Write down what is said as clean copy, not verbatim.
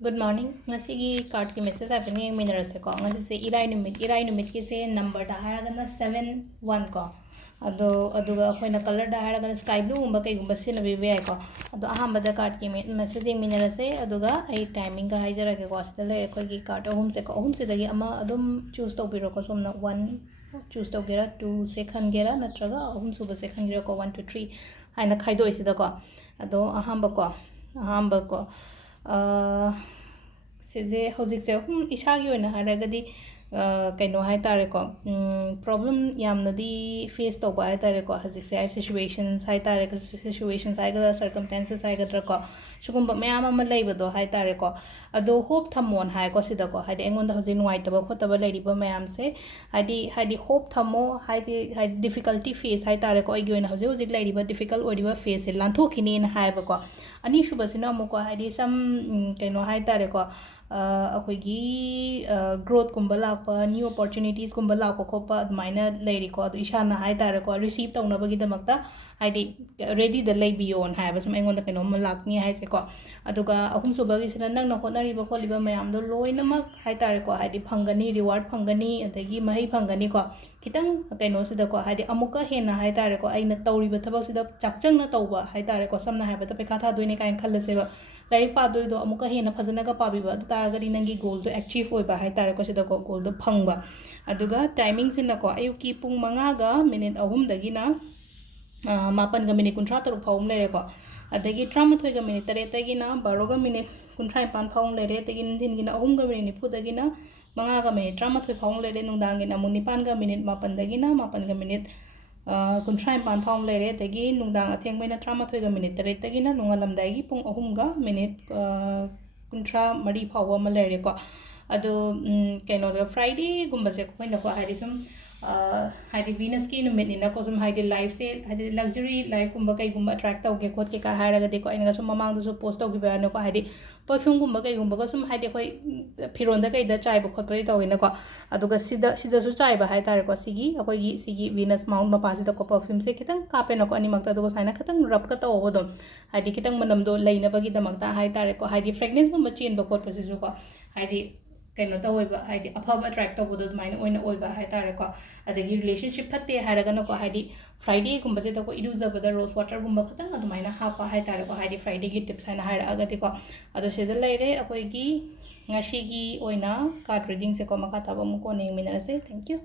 Good morning. Ngasigi card ki message happening yung minarase ko. Ngasi se irai numit ki se number da haragana 71 ko. Aduga akoy na color da haragana sky blue umba kay gumba sin nabibi ay ko. Ahamba da card ki message yung minarase aduga ay timing ka haijara ke ko asita le akoy ki card ahum se dagi ama adum choose to biro ko somna 1 choose to gira 2 se khangera natraga ahum suba se khangera ko 1 to 3 haina khaido isida ko. Ahamba ko सिजे हौजिक से इसागी होना हारगदी कइनो हाय तारे को problem यामनदी face तौबा हाय तारे को हजिक से हाय situations हाय तारे को सिचुएशंस हाय गदा सर्कमस्टेंसेस हाय गदर को सुगुम मयाम अमा लैबदो हाय तारे को अदो होप थमोन हाय को सिदा को हायदे एंगोंदा हजि नुवाइतबा खोतबा लैरिबा मयाम से Haidi hope थमो Haidi difficulty face हाय तारे को आइगी होना हजि हजिक लैरिबा डिफिकल्ट ओइरिबा फेस से लांथोखिनी न हायबा को अनि सुबसिना अमुको हायदि सम कइनो हाय तारे को अखोगी ग्रोथ कुंबा लाप न्यू अपॉर्चुनिटीज कुंबा लाप खोप अदमाइना लेरिको अदु इशाना हाय तारे को रिसीव तौनबगी दमक्ता हायदि रेडी द लेबियोन हायबा सम एंगोंदा कइनो म लाकनी हायसे को अदुगा अहुम सुबगी सिना नंग न होनरिबा खोलिबा मयाम दो लोइनमक हाय तारे को हायदि फंगनी रिवार्ड फंगनी अदगी मही फंगनी को खितंग कइनो सिदा को हायदि अमुका हेना हाय तारे को आइना तौरिबा थबक सिदा चाकचंग न तौबा हाय तारे को समना हायबा त पेखा था दोइने काइन खल्लसेबा लाइक पादोइदो अमुका हेना फजनगा पाबिबा अदु तारगदी नंगी गोल दो अचीव ओइबा हाय तारे को सिदा को गोल दो फंगबा अदुगा टाइमिंग सिना को अयुकी पुंग 5 गा मिनिट 3 दगिना 9 गा मिनिट 53 फाउम लेरेको अदगी 13 गा मिनिट 3 दगिना 12 गा मिनिट 55 फाउम लेरे तगी निदिनगिना 3 गा मिनिट 9 दगिना 5 गा मिनिट 13 फाउम लेरे नुंदांगिना 9 गा मिनिट 9 दगिना 9 गा मिनिट 55 फाउम लेरे तगी नुंदांग अथेंगमेना 13 गा मिनिट 3 तगिना नुंगालमदागी पुंग 3 गा मिनिट 53 फाउवा म लेरेको अदो कइनो द फ्राइडे गुंबसे कोइना को हाइदि सुम हाइदि वीनस की नुमिनिना को सुम हाइदि लाइफ से हाइदि लग्जरी लाइफ कुंबा कई गुंबा अट्रैक्ट तौगे खोट के का हायरगा देखो इनगा सुम ममांग दसु पोस्ट तौगे बानो को हाइदि परफ्यूम गुंबा कई गुंबा को सुम हाइदि कोई फिरोंदा कई द चाइबा खोटपै तौगिना को अदुगा सिदसु चाइबा हाय तारे को सिगी वीनस माउंट मपासिदा को परफ्यूम से खितंग कापेना को अनिमक्ता अदुगा साइना खितंग रब का तौबो हाइदि खितंग मनम दो लैनबगी दमक्ता हाय तारे को हाइदि फ्रेग्रेंस गुंबा चेनबा खोटपसिसु को हाइदि कइनो तौबा हाइदि अफब अट्रैक्ट तौबदो दुमाइना ओइना ओइबा हाय तारे को अदगी रिलेशनशिप फत्ते हायरगना को हाइदि फ्राइडे गुंबसे तो को इरुजबदा रोज वाटर गुंबा खतंग अदुमाइना हापा हाय तारे को हाइदि फ्राइडे की टिप्स हायना हायरगति को अदो सेदा लेरे अखोइगी ngasigi oina card reading se ko makataba mu ko ning minarase. Thank you.